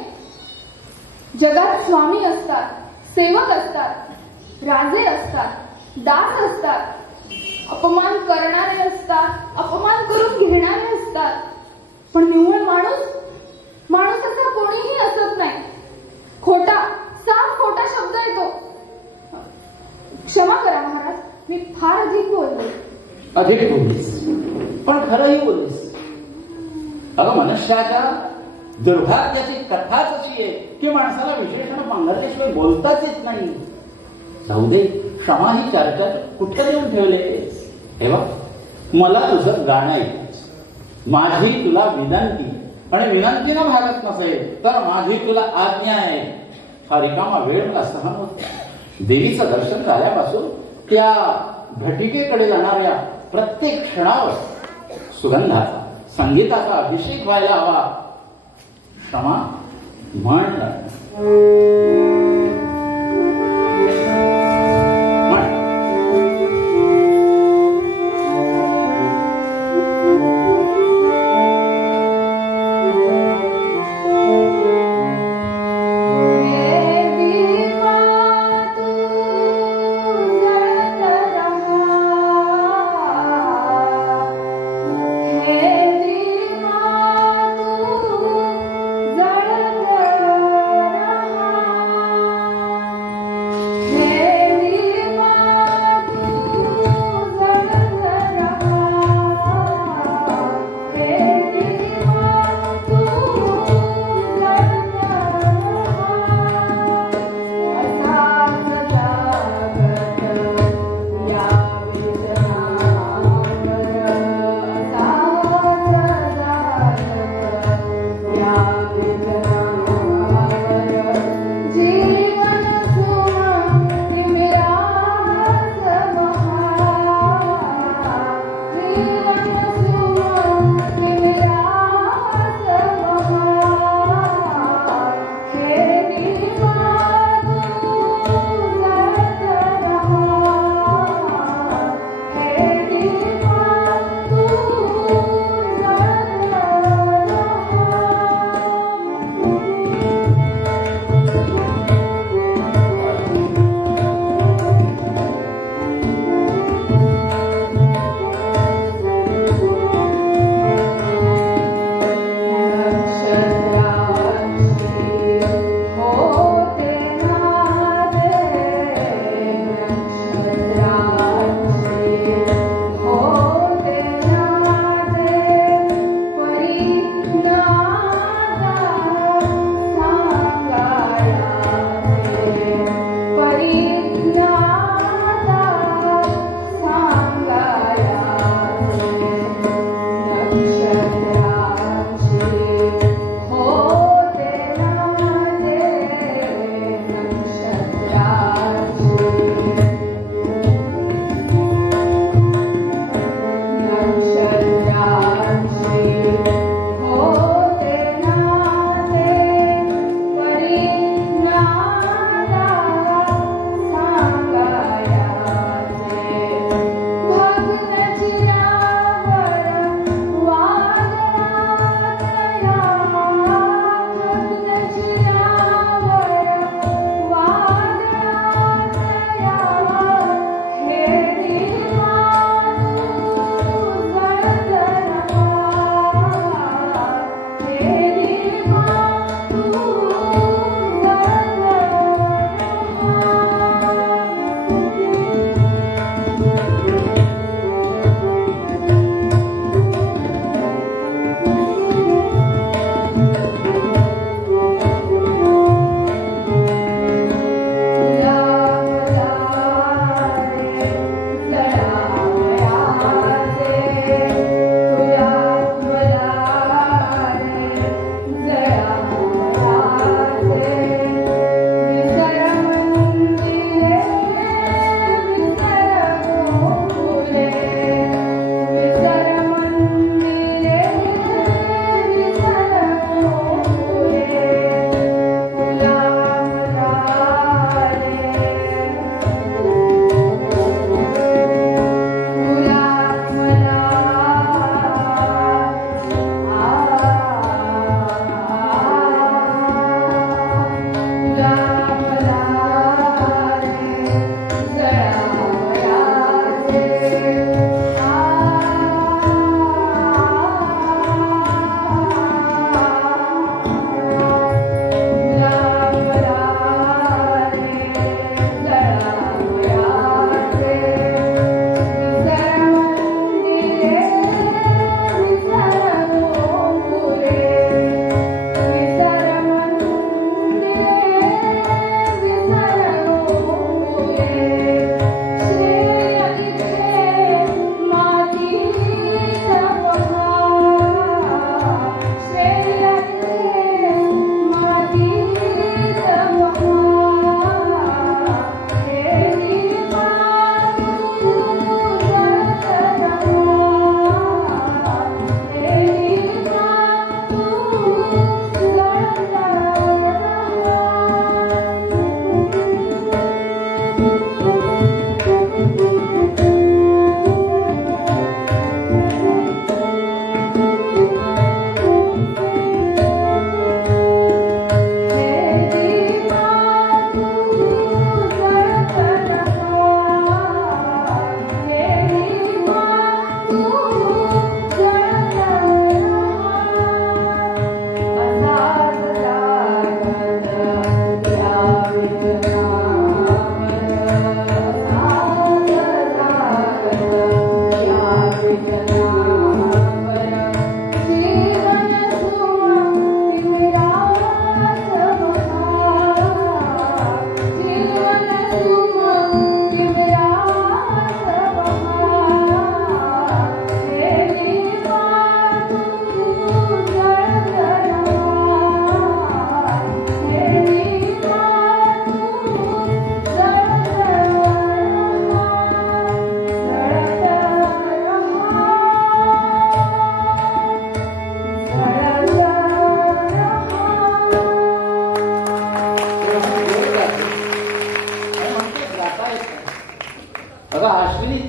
जगात स्वामी असतात, सेवक असतात, राजे असतात, दास असतात, अपमान करणारे असतात, अपमान करून घेणारे असतात, पण निव्वळ माणूस असा कोणीही असत नाही. खोटा, साफ खोटा शब्द येतो. क्षमा करा महाराज, मी फार अधिक बोलले. अधिक बोललीस, पण खरंही बोललीस. अगं मनुष्याच्या दुर्भाग्याची कथाच अशी आहे की माणसाला विशेषण पांघरल्याशिवाय बोलताच येत नाही. जाऊ दे, क्षमा ही चर्चा कुठे देऊन ठेवले. हे बघ, मला तुझं गाणं ऐकायचं. माझी तुला विनंती, आणि विनंतीनं भागत नसेल तर माझी तुला आज्ञा आहे. हा रिकामा वेळ मला सहन होत. देवीचं दर्शन झाल्यापासून त्या भटिकेकडे जाणाऱ्या प्रत्येक क्षणावर सुगंधाचा, संगीताचा अभिषेक व्हायला हवा. क्षमा म्हण.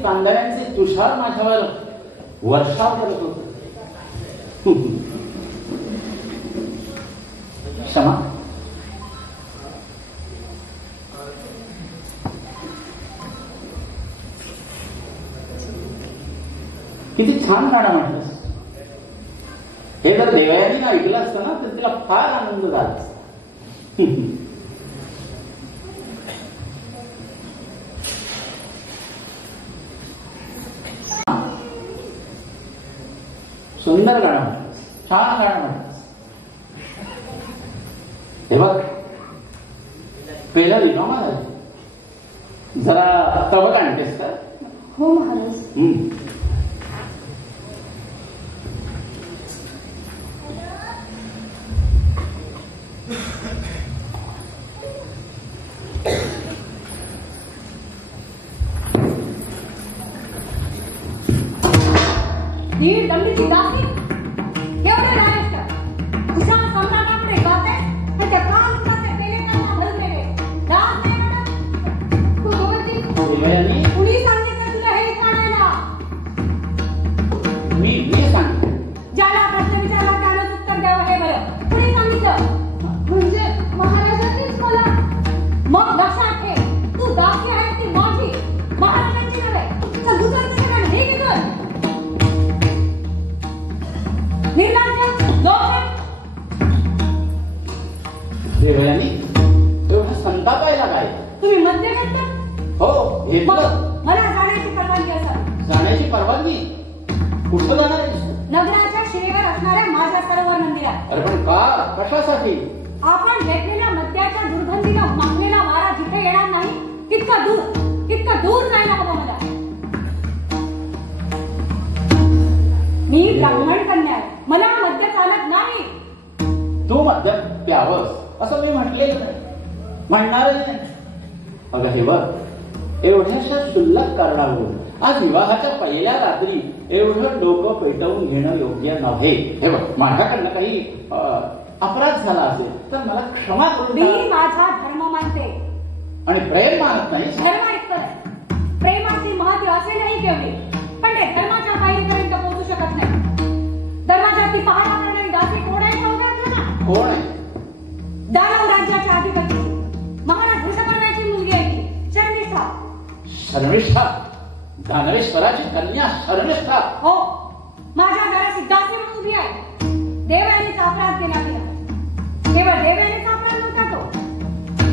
चांदण्यांचे तुषार माझ्यावर वर्षाव करत होत. क्षमा. किती छान गाणं म्हटलंस. हे जर देवयानीनं ऐकलं असतं ना तर तिला फार आनंद झाला असता. सुंदर गाणं म्हणतोस, छान गाणं म्हणतोस. हे बघ पहिला विनोमा झाली. जरा तबक आणतेस का? हो महाराज. ही दंडीची दासी एवढे नायक तुझ्या सम्राटापुढे गाते आणि त्या कालकुटाचे पेलेकांना भरलेले दास नाही म्हणत. तू बोलती कुणी सांगितलं तुला हे सांगायला? मी सांगितलं. ज्याला प्रश्न विचारला त्यालाच उत्तर द्यावं हे बरं. कुणी सांगितलं? म्हणजे महाराजांनीच मला. मग लक्षात ठेव, तू दासी आहे ती माझी, महाराजांची नव्हे. तुझं गुजर कसं हे निघल देवयानी एवढा संतापायला काय? तुम्ही मद्य घेतलं? हो घेतलं. मला जाण्याची परवानगी असावी. जाण्याची परवानगी? कुठं जाणार आहेस? नगराच्या शिरेवर असणाऱ्या माझ्या सरोवर मंदिरात. अरे पण का? कशासाठी? आपण घेतलेल्या मद्याच्या दुर्गंधीनं मागलेला वारा जिथे येणार नाही तितका दूर जायला हवं मला. मी ब्राह्मण कन्या आहे, मला मद्य चालत नाही. तू मद्य प्यावंस असं मी म्हटलेलं नाही, म्हणणार नाही. अगं हे बघ, एवढ्याशा क्षुल्लक कारणावरून आज विवाहाच्या पहिल्या रात्री एवढं डोकं पेटवून घेणं योग्य नव्हे. हे बघ, माझ्याकडनं काही अपराध झाला असेल तर मला क्षमा करून मी माझा धर्म मानते आणि प्रेम मानत नाही. धर्म ऐकत प्रेमाची महत्व असे नाही ठेवले, पण ते धर्माच्या पायरीपर्यंत पोहोचू शकत नाही. धर्माच्या ती पहाडा करणारी दासी कोण आहे? कोण आहे? दानव राज्याच्या अधिपती महाराज वृषपर्णाची मुलगी आहे ती शर्मिष्ठा. शर्मिष्ठा? दानवेश्वराची कन्या शर्मिष्ठा? हो, माझ्या घराची दासी म्हणून उभी आहे. देवयानीचा अपराध केला गेला. केवळ देवयानीचा अपराध नव्हता तो,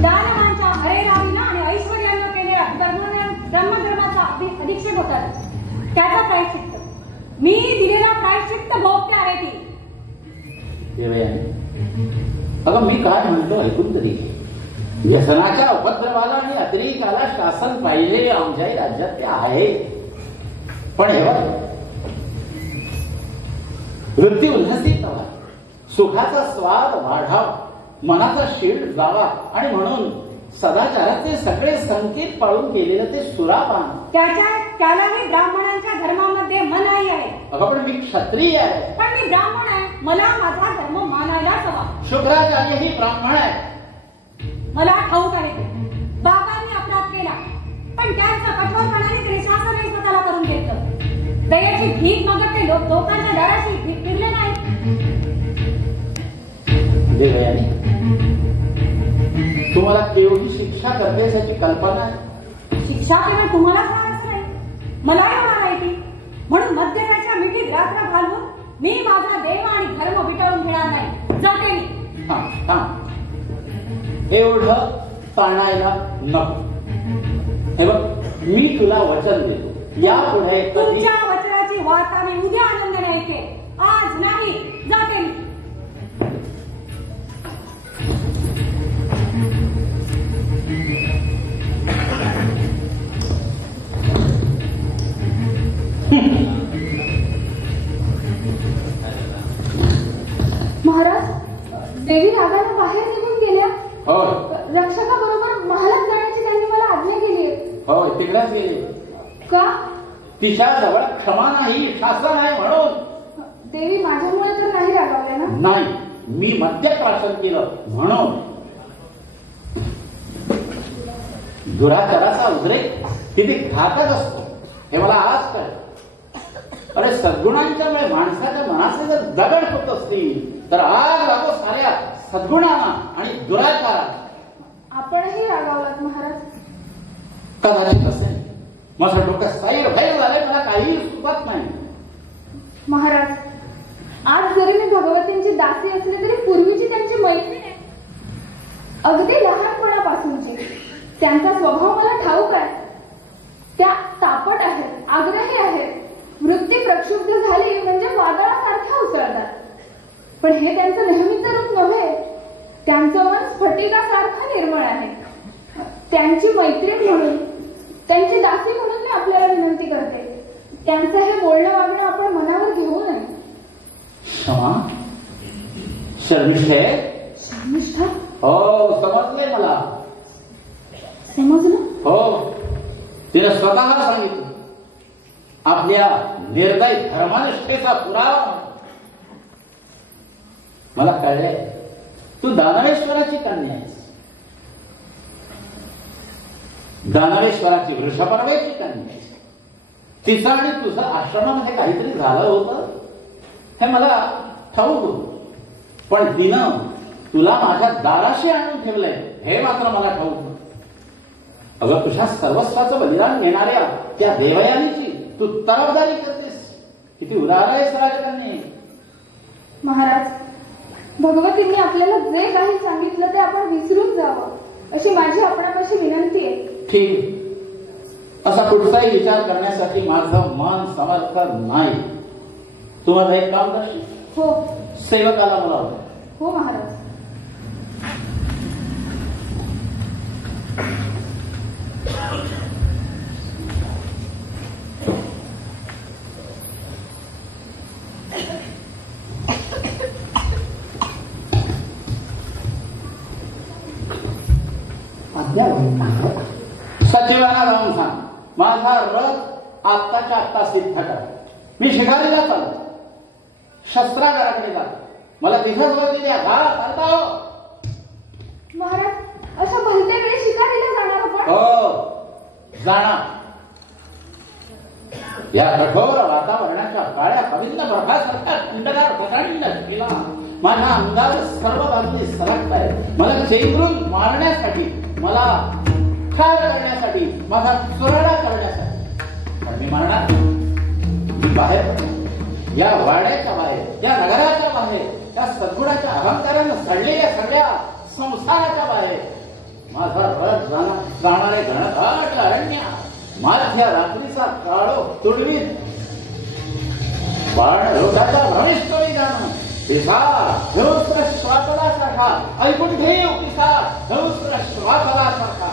दानवांच्या हरेरावीनं आणि ऐश्वर्यानं केलेला ब्रह्मधर्माचा अधिक्षेप होता. त्याचा प्रायश्चित्त मी दिलेला प्रायश्चित्त भोगते आहे ती. देवयानी, अगं मी काय म्हणतो ऐकून तरी. व्यसनाच्या उपद्रवाला आणि अतिरेकाला शासन पाहिजे आमच्याही राज्यात ते आहे. पण हे बघ, वृत्ती उल्हसित व्हा, सुखाचा स्वाद वाढावा, मनाचा शीळ जावा आणि म्हणून सदाचाराचे सगळे संकेत पाळून केलेलं ते सुरापान. त्यालाही ब्राह्मणांच्या धर्मामध्ये मनाई आहे. अगं पण मी क्षत्रिय आहे. पण मी ब्राह्मण आहे, मला माझा धर्म मानायलाच हवा. शुक्राचार्यही ब्राह्मण आहे. मला ठाऊक आहे ते बाबांनी अपराध केला, पण त्यांचा कठोरपणाने तिने शासनही स्वतःला करून घेतलं. दयेची भीक मागत ते लोकांच्या दाराशी फिरले नाही. देवयानी, तुम्हाला केवढी शिक्षा करतेस याची कल्पना आहे? शिक्षा केवळ तुम्हालाच मारायचं नाही, मलाही होणार आहे ती. म्हणून मद्यपाच्या मिठीत रात्र घालून मी माझा देव आणि धर्म विटळून घेणार नाही. जाते मी. एवढं ताणायला नको. हे बघ, मी तुला वचन देतो, यापुढे तुमच्या वचनाची वार्ता मी उद्या आनंदाने ऐके, आज नाही. जाते मी. रागाने बाहेर निघून गेल्या. होय रक्षकाबरोबर महालात जाण्याची त्यांनी मला आज्ञा केली आहे. होय तिकडेच गेले. का? तिच्या जवळ क्षमा नाही, शासन आहे म्हणून. देवी माझ्यामुळे तर नाही रागावल्या ना? नाही, मी मद्यप्राशन केलं म्हणून. दुराचाराचा उद्रेक किती घातक असतो हे मला आज कळलं. अरे सद्गुणांच्यामुळे माणसाच्या मनाचे जर दगड होत असतील तर आग लागो साऱ्या सद्गुणांना आणि दुराचाराला. आपणही रागावलात महाराज? कदाचित असेल. माझं डोकं सैर भैर झालंय, मला काहीही सुचत नाही. महाराज, आज जरी मी भगवतींची दासी असली तरी पूर्वीची त्यांची मैत्रीण आहे, अगदी लहानपणापासूनची. त्यांचा स्वभाव मला ठाऊक आहे. त्या तापट आहेत, आग्रही आहेत. वृत्ती प्रक्षुब्ध झाली म्हणजे वादळासारख्या उसळतात. पण हे त्यांचं नेहमीचं रूप नव्हे. त्यांचं मन स्फटिकासारखं निर्मळ आहे. त्यांची मैत्रीण म्हणून, त्यांची दासी म्हणून मी आपल्याला विनंती करते, त्यांचं हे बोलणं वागणं आपण मनावर घेऊ नये. क्षमा? शर्मिष्ठे? शर्मिष्ठा? हो, समजलंय मला. समजलं? हो, तिने स्वतः सांगितलं. आपल्या निर्दय धर्मनिष्ठेचा पुरावा मला कळले. तू दानवेश्वराची कन्या आहेस. दानवेश्वराची वृषपर्वेची कन्या आहेस. तिचं आणि तुझं आश्रमामध्ये काहीतरी झालं होतं हे मला ठाऊक होतं. पण तिनं तुला माझ्या दाराशी आणून ठेवलंय हे मात्र मला ठाऊक होतं. अगं, तुझ्या सर्वस्वाचं बलिदान घेणाऱ्या त्या देवयानीची तू तरफदारी करतेस. किती उदार आहेस राजकन्ये. महाराज, भगवतींनी आपल्याला जे काही सांगितलं ते आपण विसरून जावं अशी माझी आपणापाशी विनंती आहे. ठीक, असा कुठचाही विचार करण्यासाठी माझं मन समर्थ नाही. तुम्हाला एक काम करशील? हो. सेवकाला बोलावं. हो महाराज. सचिवांना जाऊन सांग, माझा रथ आत्ताच्या आत्ता सिद्ध करा. मी शिकारीला चालतो, शस्त्रागाराकडे जातो. मला तिथंच वरती द्या. चालता हो महाराज. अशा भलत्या वेळी शिकारीला जाणार आपण? हो, जाणार. या कठोर वातावरणाच्या काळ्या पवित्र बर्फासारख्या थंडगार ठिकाणी केला माझ्या अंगावर सर्व बाजूने सरकताय. मला चेंगरून मारण्यासाठी, मला ठार करण्यासाठी, माझा चुराडा करण्यासाठी. पण मी मारणार. मी बाहेर, या वाड्याच्या बाहेर, या नगराच्या बाहेर, या सद्गुणाच्या अहंकारानं सडलेल्या सगळ्या संसाराच्या बाहेर माझा रथ जाणारे घनदाट अरण्य, माझ्या रात्रीचा काळो तुडवीत बाण लोकाचा भ्रमिष्टोळी जाणं. श्वासला सारखा ऐकून ठेव. श्वासला सारखा